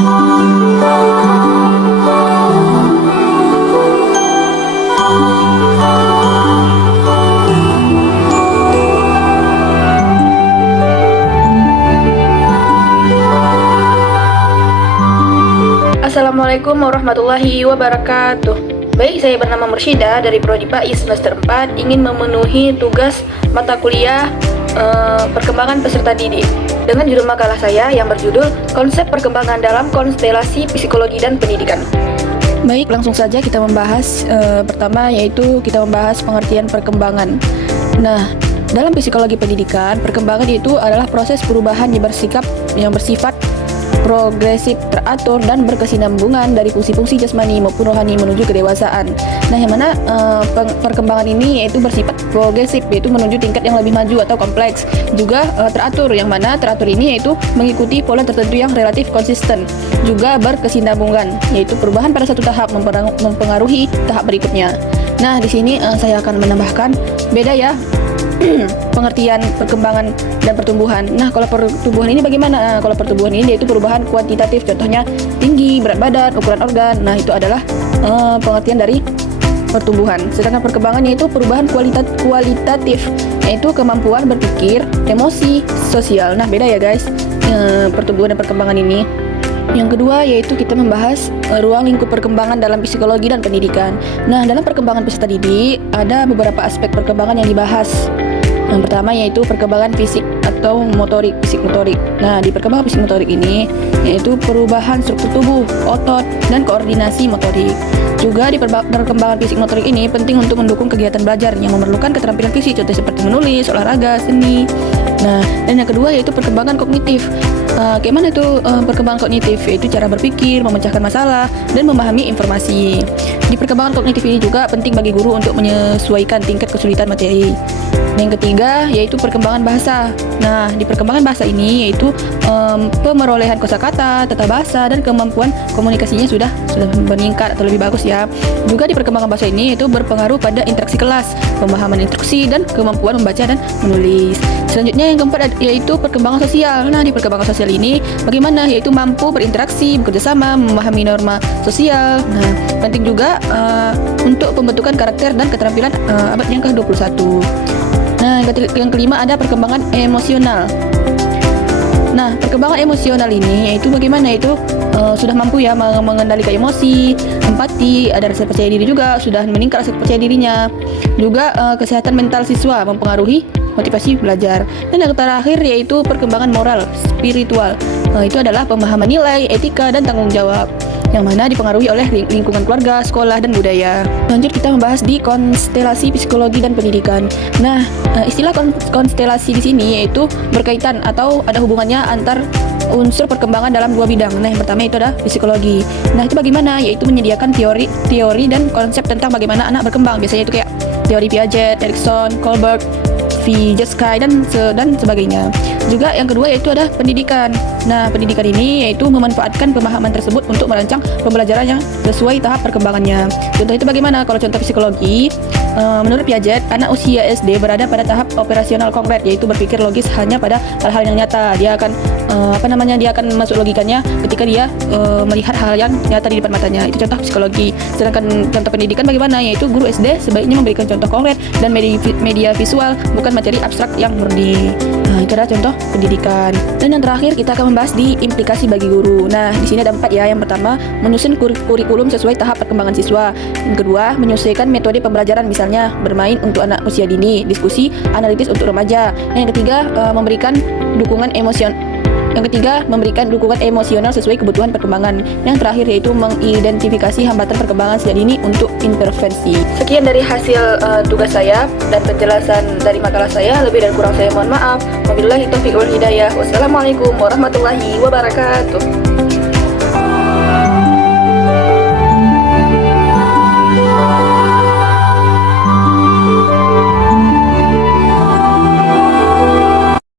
Assalamualaikum warahmatullahi wabarakatuh. Baik, saya bernama Mursyida dari Prodi PAI semester 4, ingin memenuhi tugas mata kuliah perkembangan peserta didik dengan judul makalah saya yang berjudul Konsep Perkembangan dalam Konstelasi Psikologi dan Pendidikan. Baik, langsung saja kita membahas pertama, yaitu kita membahas pengertian perkembangan. Nah, dalam psikologi pendidikan, perkembangan itu adalah proses perubahan yang bersifat progresif, teratur, dan berkesinambungan dari fungsi-fungsi jasmani maupun rohani menuju kedewasaan. Nah, yang mana perkembangan ini yaitu bersifat progresif, yaitu menuju tingkat yang lebih maju atau kompleks. Juga teratur, yang mana teratur ini yaitu mengikuti pola tertentu yang relatif konsisten. Juga berkesinambungan, yaitu perubahan pada satu tahap mempengaruhi tahap berikutnya. Nah, di sini saya akan menambahkan beda ya pengertian perkembangan dan pertumbuhan. Nah, kalau pertumbuhan ini bagaimana? Kalau pertumbuhan ini yaitu perubahan kuantitatif, contohnya tinggi, berat badan, ukuran organ. Nah, itu adalah pengertian dari pertumbuhan. Sedangkan perkembangan yaitu perubahan kualitatif, yaitu kemampuan berpikir, emosi, sosial. Nah, beda ya guys, pertumbuhan dan perkembangan ini. Yang kedua yaitu kita membahas ruang lingkup perkembangan dalam psikologi dan pendidikan. Nah, dalam perkembangan peserta didik ada beberapa aspek perkembangan yang dibahas. Yang pertama yaitu perkembangan fisik atau fisik motorik. Nah, di perkembangan fisik motorik ini yaitu perubahan struktur tubuh, otot, dan koordinasi motorik. Juga di perkembangan fisik motorik ini penting untuk mendukung kegiatan belajar yang memerlukan keterampilan fisik, contoh seperti menulis, olahraga, seni. Nah, dan yang kedua yaitu perkembangan kognitif. Bagaimana itu perkembangan kognitif? Yaitu cara berpikir, memecahkan masalah, dan memahami informasi. Di perkembangan kognitif ini juga penting bagi guru untuk menyesuaikan tingkat kesulitan materi. Yang ketiga yaitu perkembangan bahasa. Nah, di perkembangan bahasa ini yaitu pemerolehan kosakata, tata bahasa, dan kemampuan komunikasinya sudah meningkat atau lebih bagus ya. Juga di perkembangan bahasa ini yaitu berpengaruh pada interaksi kelas, pemahaman instruksi, dan kemampuan membaca dan menulis. Selanjutnya yang keempat yaitu perkembangan sosial. Nah, di perkembangan sosial ini bagaimana? Yaitu mampu berinteraksi, bekerja sama, memahami norma sosial. Nah, penting juga untuk pembentukan karakter dan keterampilan abad yang ke-21. Nah, yang kelima ada perkembangan emosional. Nah, perkembangan emosional ini yaitu bagaimana? Yaitu sudah mampu ya mengendalikan emosi, empati, ada rasa percaya diri juga, sudah meningkat rasa percaya dirinya. Juga kesehatan mental siswa mempengaruhi motivasi belajar. Dan yang terakhir yaitu perkembangan moral spiritual. Itu adalah pemahaman nilai, etika, dan tanggung jawab, yang mana dipengaruhi oleh lingkungan keluarga, sekolah, dan budaya. Lanjut kita membahas di konstelasi psikologi dan pendidikan. Nah, istilah konstelasi di sini yaitu berkaitan atau ada hubungannya antar unsur perkembangan dalam dua bidang. Nah, yang pertama itu adalah psikologi. Nah, itu bagaimana? Yaitu menyediakan teori dan konsep tentang bagaimana anak berkembang. Biasanya itu kayak teori Piaget, Erikson, Kohlberg, Vygotsky, dan sebagainya. Juga yang kedua yaitu ada pendidikan. Nah, pendidikan ini yaitu memanfaatkan pemahaman tersebut untuk merancang pembelajaran yang sesuai tahap perkembangannya. Contoh itu bagaimana? Kalau contoh psikologi, menurut Piaget, anak usia SD berada pada tahap operasional konkret, yaitu berpikir logis hanya pada hal-hal yang nyata. Dia akan dia akan masuk logikanya ketika dia melihat hal yang nyata di depan matanya. Itu contoh psikologi. Sedangkan contoh pendidikan bagaimana? Yaitu guru SD sebaiknya memberikan contoh konkret dan media visual, bukan materi abstrak yang murni. Nah, itu adalah contoh pendidikan. Dan yang terakhir kita akan membahas di implikasi bagi guru. Nah, di sini ada 4 ya. Yang pertama, menyusun kurikulum sesuai tahap perkembangan siswa. Yang kedua, menyesuaikan metode pembelajaran, misalnya bermain untuk anak usia dini, diskusi analitis untuk remaja. Yang ketiga, memberikan dukungan emosional sesuai kebutuhan perkembangan. Yang terakhir yaitu mengidentifikasi hambatan perkembangan sejak dini untuk intervensi. Sekian dari hasil tugas saya dan penjelasan dari makalah saya. Lebih dan kurang saya mohon maaf. Wabillahi taufiq wal hidayah. Wassalamualaikum warahmatullahi wabarakatuh.